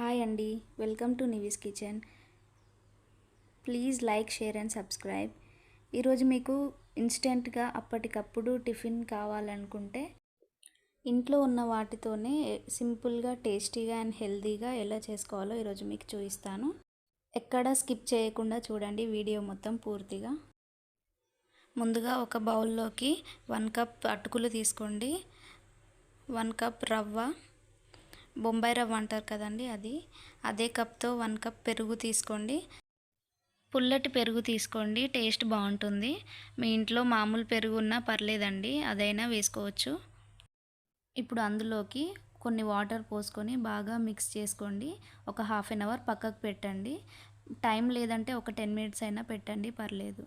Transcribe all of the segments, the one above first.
Hi అండి, welcome to Nivi's kitchen. Please like, share and subscribe. ఈరోజు మీకు ఇన్స్టెంట్గా అప్పటికప్పుడు టిఫిన్ కావాలనుకుంటే ఇంట్లో ఉన్న వాటితోనే సింపుల్గా, టేస్టీగా అండ్ హెల్తీగా ఎలా చేసుకోవాలో ఈరోజు మీకు చూపిస్తాను. ఎక్కడ స్కిప్ చేయకుండా చూడండి వీడియో మొత్తం పూర్తిగా. ముందుగా ఒక బౌల్లోకి 1 కప్ అటుకులు తీసుకోండి, 1 కప్ రవ్వ, బొంబాయి రవ్వ అంటారు కదండి, అదే కప్తో 1 కప్ పెరుగు తీసుకోండి. పుల్లటి పెరుగు తీసుకోండి, టేస్ట్ బాగుంటుంది. మీ ఇంట్లో మామూలు పెరుగు ఉన్నా పర్లేదండి, అదైనా వేసుకోవచ్చు. ఇప్పుడు అందులోకి కొన్ని వాటర్ పోసుకొని బాగా మిక్స్ చేసుకోండి. ఒక ½ అన్ అవర్ పక్కకు పెట్టండి. టైం లేదంటే ఒక 10 మినిట్స్ అయినా పెట్టండి, పర్లేదు.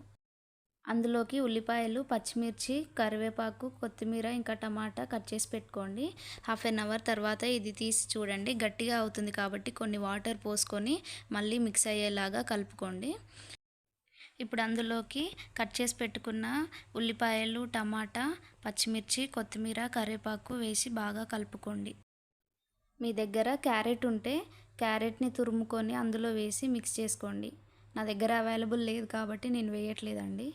అందులోకి ఉల్లిపాయలు, పచ్చిమిర్చి, కరివేపాకు, కొత్తిమీర, ఇంకా టమాటా కట్ చేసి పెట్టుకోండి. ½ అన్ అవర్ తర్వాత ఇది తీసి చూడండి, గట్టిగా అవుతుంది కాబట్టి కొన్ని వాటర్ పోసుకొని మళ్ళీ మిక్స్ అయ్యేలాగా కలుపుకోండి. ఇప్పుడు అందులోకి కట్ చేసి పెట్టుకున్న ఉల్లిపాయలు, టమాటా, పచ్చిమిర్చి, కొత్తిమీర, కరివేపాకు వేసి బాగా కలుపుకోండి. మీ దగ్గర క్యారెట్ ఉంటే క్యారెట్ని తురుముకొని అందులో వేసి మిక్స్ చేసుకోండి. నా దగ్గర అవైలబుల్ లేదు కాబట్టి నేను వేయట్లేదండి.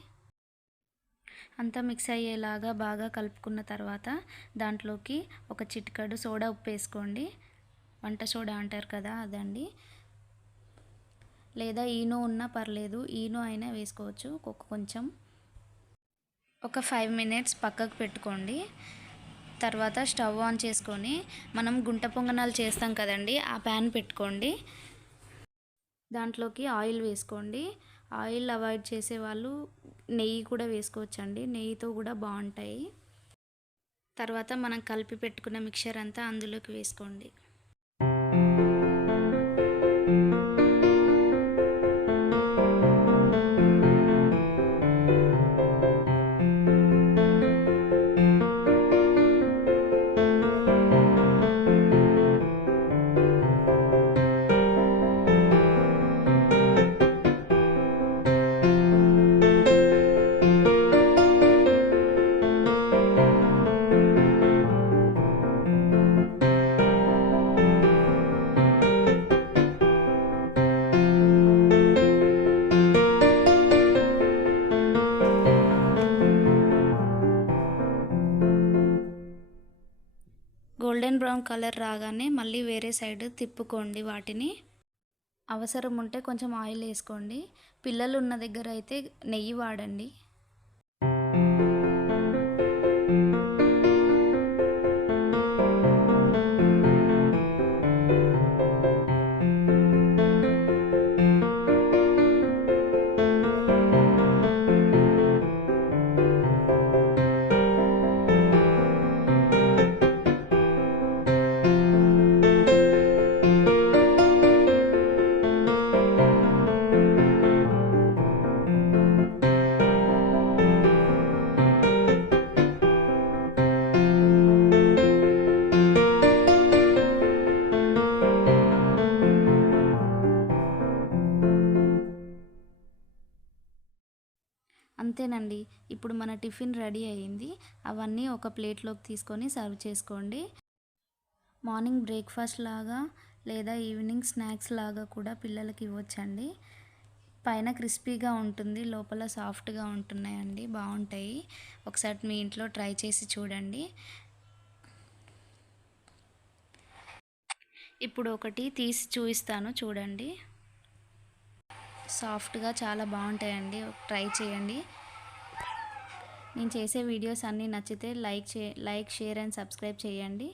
అంతా మిక్స్ అయ్యేలాగా బాగా కలుపుకున్న తర్వాత దాంట్లోకి ఒక చిటికెడు సోడా ఉప్పు వేసుకోండి. వంట సోడా అంటారు కదా, అదండి. లేదా ఈనో ఉన్నా పర్లేదు, ఈనో అయినా వేసుకోవచ్చు. కొంచెం ఒక 5 మినిట్స్ పక్కకు పెట్టుకోండి. తర్వాత స్టవ్ ఆన్ చేసుకొని మనం గుంట పొంగనాలు చేస్తాం కదండి, ఆ ప్యాన్ పెట్టుకోండి. దాంట్లోకి ఆయిల్ వేసుకోండి. ఆయిల్ అవాయిడ్ చేసేవాళ్ళు నెయ్యి కూడా వేసుకోవచ్చండి, నెయ్యితో కూడా బాగుంటాయి. తర్వాత మనం కలిపి పెట్టుకున్న మిక్చర్ అంతా అందులోకి వేసుకోండి. గోల్డెన్ బ్రౌన్ కలర్ రాగానే మళ్ళీ వేరే సైడ్ తిప్పుకోండి వాటిని. అవసరం ఉంటే కొంచెం ఆయిల్ వేసుకోండి. పిల్లలు ఉన్న దగ్గర అయితే నెయ్యి వాడండి. అంతేనండి, ఇప్పుడు మన టిఫిన్ రెడీ అయ్యింది. అవన్నీ ఒక ప్లేట్లోకి తీసుకొని సర్వ్ చేసుకోండి. మార్నింగ్ బ్రేక్ఫాస్ట్ లాగా లేదా ఈవినింగ్ స్నాక్స్ లాగా కూడా పిల్లలకి ఇవ్వచ్చండి. పైన క్రిస్పీగా ఉంటుంది, లోపల సాఫ్ట్గా ఉంటున్నాయండి, బాగుంటాయి. ఒకసారి మీ ఇంట్లో ట్రై చేసి చూడండి. ఇప్పుడు ఒకటి తీసి చూపిస్తాను, చూడండి. సాఫ్ట్గా చాలా బాగుంటాయండి, ట్రై చేయండి. నేను చేసే వీడియోస్ అన్నీ నచ్చితే లైక్, షేర్ అండ్ సబ్స్క్రైబ్ చేయండి.